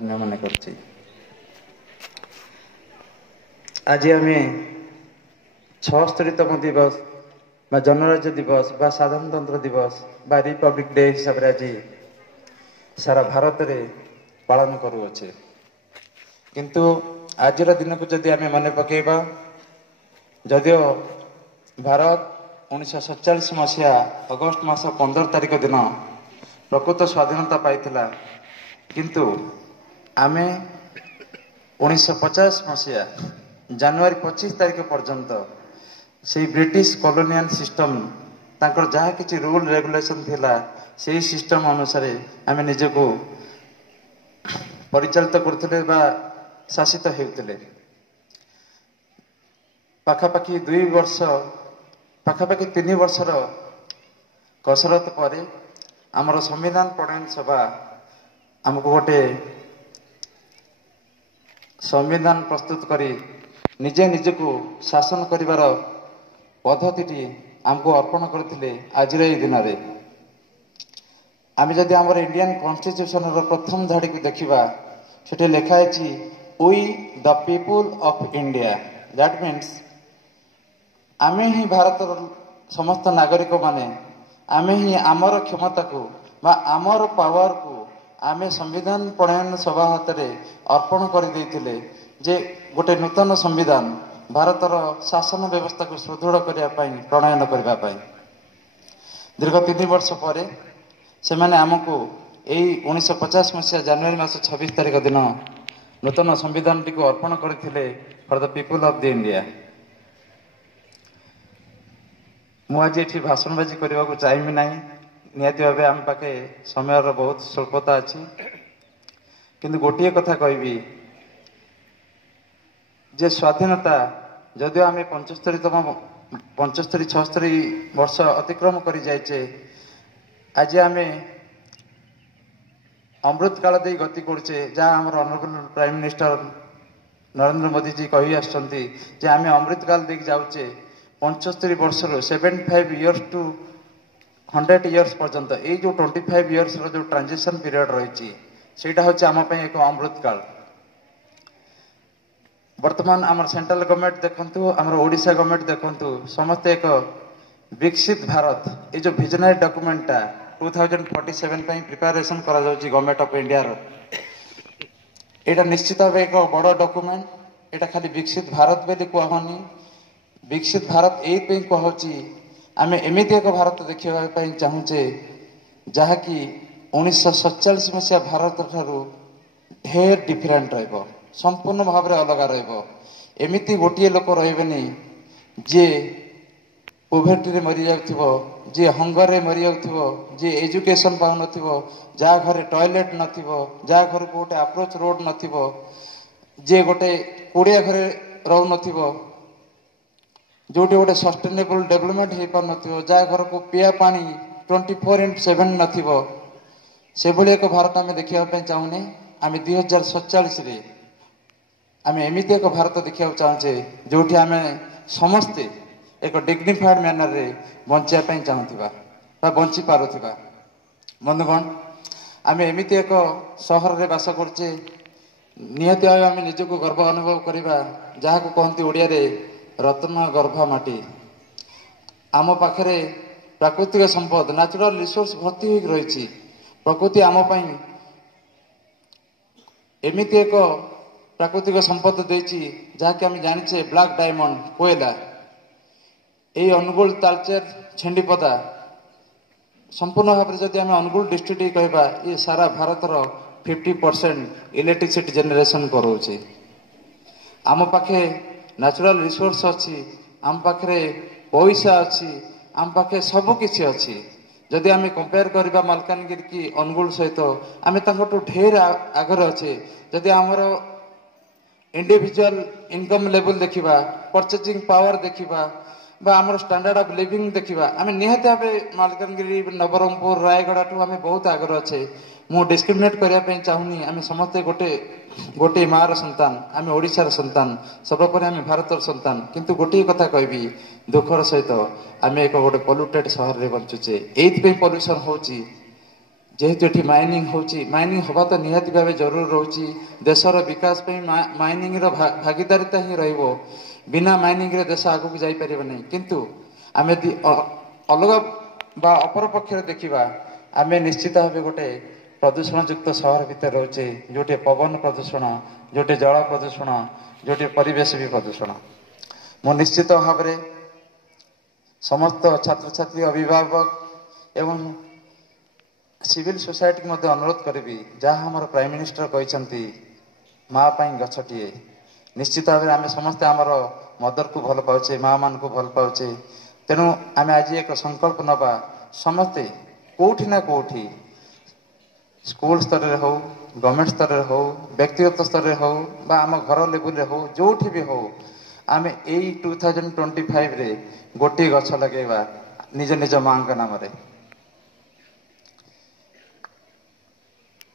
ଧନ୍ୟ ମନେ କରୁଛି। ଆଜି ଆମେ 76ତମ ଦିବସ বা গণরাজ্য দিবস বা সাধারণতন্ত্র দিবস বা রিপব্লিক ডে হিসাবে আজি সারা ভারতের পালন করুছে। কিন্তু আজর দিনকু যদি আমি মনে পকাইবা, যদিও ভারত 1947 মସିହା ଅଗଷ୍ଟ ମାସ 15 ତାରିଖ ଦିନ ପ୍ରକୃତ ସ୍ୱାଧୀନତା ପାଇଥିଲା, କିନ୍ତୁ ଆମେ 1950 ମସିହା ଜାନୁଆରୀ 25 ତାରିଖ ପର୍ଯ୍ୟନ୍ତ সেই ব্রিটিশ কলোনিয়াল সিস্টম তাঁকর যা কিছু রুল রেগুলেশন লা সেই সিস্টম অনুসারে আমি নিজকে পরিচালিত করুলে বা শাসিত হেউলে। পাখাপাখি 2 ବର୍ଷ পাখাপাখি 3 ବର୍ଷର কসরত পরে আমার সংবিধান প্রণয়ন সভা আমাকে গোটে সংবিধান প্রস্তুত করে নিজে নিজকে শাসন করিবার পদ্ধতিটি আমাকে অর্পণ করে আজর এই দিନରେ। আমি যদি আমার ইন্ডিয়ান কনস্টিट्यूशनर প্রথম ধাড়িকে দেখা, সেটি লেখা আছে we the people of India. That means আমি হি ভারতের সমস্ত নাগরিক মানে আমি হি আমার ক্ষমতাকে বা আমার পাওয়ারକୁ ଆମେ ସମ୍ବିଧାନ ପ୍ରଣୟନ ସଭା ହାତରେ ଅର୍ପଣ କରିଦେଇଥିଲେ ଯେ ଗୋଟେ ନୂତନ ସମ୍ବିଧାନ ଭାରତର ଶାସନ ବ୍ୟବସ୍ଥାକୁ ସୁଦୃଢ଼ କରିବା ପାଇଁ ପ୍ରଣୟନ କରିବା ପାଇଁ। ଦୀର୍ଘ 3 ବର୍ଷ ପରେ ସେମାନେ ଆମକୁ ଏଇ 1950 ମସିହା ଜାନୁଆରୀ ମାସ 26 ତାରିଖ ଦିନ ନୂତନ ସମ୍ବିଧାନଟିକୁ ଅର୍ପଣ କରିଥିଲେ ଫର ଦ ପିପୁଲ ଅଫ ଦି ଇଣ୍ଡିଆ। ମୁଁ ଆଜି ଏଠି ଭାଷଣବାଜି କରିବାକୁ ଚାହିଁବି ନାହିଁ, ନିହାତି ଭାବେ ଆମ ପାଖେ ସମୟର ବହୁତ ସ୍ୱଳ୍ପତା ଅଛି। କିନ୍ତୁ ଗୋଟିଏ କଥା କହିବି ଯେ ସ୍ୱାଧୀନତା যদিও আমি 75-76 ବର୍ଷ অতিক্রম করে যাইছে, আজ আমি অমৃত কাল দিয়ে গতি করছে, যা আমার অনরেবল প্রাইম মিনিস্টার নরেন্দ্র মোদীজি কহি আসছেন যে আমি অমৃত কাল দিয়ে যাচ্ছে 75 ବର୍ଷରୁ 75 years টু 100 years পর্যন্ত। এই যে 25 years যে ট্রানজিশন পিরিয়ড রয়েছে সেইটা হচ্ছে আমার এক অমৃত কাল। বর্তমান আমার সেন্ট্রাল গভর্নমেন্ট দেখন্তু, আমার ওড়িশা গভর্নমেন্ট দেখন্তু, সমস্তে এক বিকশিত ভারত এই যে ভিজনারি ডকুমেন্টটা 2047 ପାଇଁ প্রিপারেশন করা যাচ্ছে গভর্নমেন্ট অফ ইন্ডিয়ার। এটা নিশ্চিত ভাবে এক বড় ডকুমেন্ট। এটা খালি বিকশিত ভারত বলে কুহনি, বিকশিত ভারত এইপাই কুহছি আমি এমিতি এক ভারত দেখা চাহুছে যাকি 1947 মସିହା ଭାରତ ଠାରୁ ଢେର ଡିଫରେଣ୍ଟ ରହିବ, ସମ୍ପୂର୍ଣ୍ଣ ଭାବରେ ଅଲଗା ରହିବ। ଏମିତି ଗୋଟିଏ ଲୋକ ରହିବେନି ଯିଏ ପୋଭର୍ଟିରେ ମରିଯାଉଥିବ, ଯିଏ ହଙ୍ଗରରେ ମରିଯାଉଥିବ, ଯିଏ ଏଜୁକେସନ ପାଉନଥିବ, ଯାହା ଘରେ ଟଏଲେଟ୍ ନଥିବ, ଯାହା ଘରକୁ ଗୋଟେ ଆପ୍ରୋଚ ରୋଡ ନଥିବ, ଯିଏ ଗୋଟେ କୁଡ଼ିଆ ଘରେ ରହୁନଥିବ, ଯୋଉଠି ଗୋଟେ ସଷ୍ଟେନେବଲ ଡେଭଲପମେଣ୍ଟ ହେଇପାରୁନଥିବ, ଯାହା ଘରକୁ ପିଇବା ପାଣି 24/7 ନଥିବ, ସେଭଳି ଏକ ଭାରତ ଆମେ ଦେଖିବା ପାଇଁ ଚାହୁଁନେ। ଆମେ 2047ରେ ଆମେ ଏମିତି ଏକ ଭାରତ ଦେଖିବାକୁ ଚାହୁଁଛେ ଯୋଉଠି ଆମେ ସମସ୍ତେ ଏକ ଡିଗ୍ନିଫାଏଡ ମ୍ୟାନରରେ ବଞ୍ଚିବା ପାଇଁ ଚାହୁଁଥିବା ବା ବଞ୍ଚି ପାରୁଥିବା। ବନ୍ଧୁଗଣ, ଆମେ ଏମିତି ଏକ ସହରରେ ବାସ କରୁଛେ, ନିହାତି ଭାବେ ଆମେ ନିଜକୁ ଗର୍ବ ଅନୁଭବ କରିବା, ଯାହାକୁ କହନ୍ତି ଓଡ଼ିଆରେ ରତ୍ନ ଗର୍ଭା ମାଟି। ଆମ ପାଖରେ ପ୍ରାକୃତିକ ସମ୍ପଦ ନ୍ୟାଚୁରାଲ ରିସୋର୍ସ ଭର୍ତ୍ତି ହୋଇକି ରହିଛି। ପ୍ରକୃତି ଆମ ପାଇଁ ଏମିତି ଏକ ପ୍ରାକୃତିକ ସମ୍ପଦ ଦେଇଛି ଯାହାକି ଆମେ ଜାଣିଛେ ବ୍ଲାକ୍ ଡାଇମଣ୍ଡ କୋଇଲା। এই ଅନୁଗୁଳ, ତାଳଚେର, ଛେଣ୍ଡିପଦା ସମ୍ପୂର୍ଣ୍ଣ ଭାବରେ ଯଦି ଆମେ ଅନୁଗୁଳ ଡିଷ୍ଟ୍ରିକ୍ଟ କହିବା, ଏ ସାରା ଭାରତର 50% ଇଲେକ୍ଟ୍ରିସିଟି ଜେନେରେସନ କରାଉଛି। ଆମ ପାଖେ ନ୍ୟାଚୁରାଲ ରିସୋର୍ସ ଅଛି, ଆମ ପାଖରେ ପଇସା ଅଛି, ଆମ ପାଖେ ସବୁ କିଛି ଅଛି। ଯଦି ଆମେ କମ୍ପେୟାର କରିବା ମାଲକାନଗିରି କି ଅନୁଗୁଳ ସହିତ, ଆମେ ତାଙ୍କଠୁ ଢେର ଆଗରେ ଅଛେ। ଯଦି ଆମର ଇଣ୍ଡିଭିଜୁଆଲ ଇନକମ୍ ଲେଭେଲ ଦେଖିବା, ପରଚେଜିଂ ପାୱାର ଦେଖିବା বা ଆମର ଷ୍ଟାଣ୍ଡାର୍ଡ ଅଫ ଲିଭିଂ ଦେଖିବା, ଆମେ ନିହାତି ଭାବେ ମାଲକାନଗିରି, ନବରଙ୍ଗପୁର, ରାୟଗଡ଼ାଠୁ ଆମେ ବହୁତ ଆଗରେ ଅଛେ। ମୁଁ ଡିସ୍କ୍ରିମିନେଟ୍ କରିବା ପାଇଁ ଚାହୁଁନି। ଆମେ ସମସ୍ତେ ଗୋଟିଏ ମାଆର ସନ୍ତାନ, ଆମେ ଓଡ଼ିଶାର ସନ୍ତାନ, ସର୍ବୋପରି ଆମେ ଭାରତର ସନ୍ତାନ। କିନ୍ତୁ ଗୋଟିଏ କଥା କହିବି ଦୁଃଖର ସହିତ, ଆମେ ଗୋଟେ ପଲ୍ୟୁଟେଡ୍ ସହରରେ ବଞ୍ଚୁଛେ। ଏଇଥିପାଇଁ ପଲ୍ୟୁସନ ହେଉଛି जेहेतु एठी माइनिंग होची माइनिंग होबा तो निहाती भावे जरूर रहउची देशर विकास पे माइनिंग रो भागीदारिता ही रहइबो बिना माइनिंग रे देश आगु जाई परिबो नै किंतु आमे अलग बा अपर पक्ष देखिबा आमे निश्चित भावे गोटे प्रदूषण युक्त शहर भीतर रहउचे जोटे पवन प्रदूषण जोटे जल प्रदूषण जोटे परिवेश भी प्रदूषण मो निश्चित भाव रे समस्त छात्र छात्री अभिभावक एवं सिविल सोसाइटी मध्य अनुरोध करी जहाँ हमार प्राइम मिनिस्टर कहते माँ पाई गछटिए निश्चित भाव में आम समस्ते आमर मदर को भल पाचे माँ मान को भल पाचे तेणु आम आज एक संकल्प नवा समस्ते कोठी ना कोठी स्कूल स्तर में हो गवर्नमेंट स्तर में हो व्यक्तिगत स्तर में हो बा आम घर लेवल रे हो जोठी भी हो आम यही 2025 रे गोटे गछ लगेगा निज निज माँ नाम रे।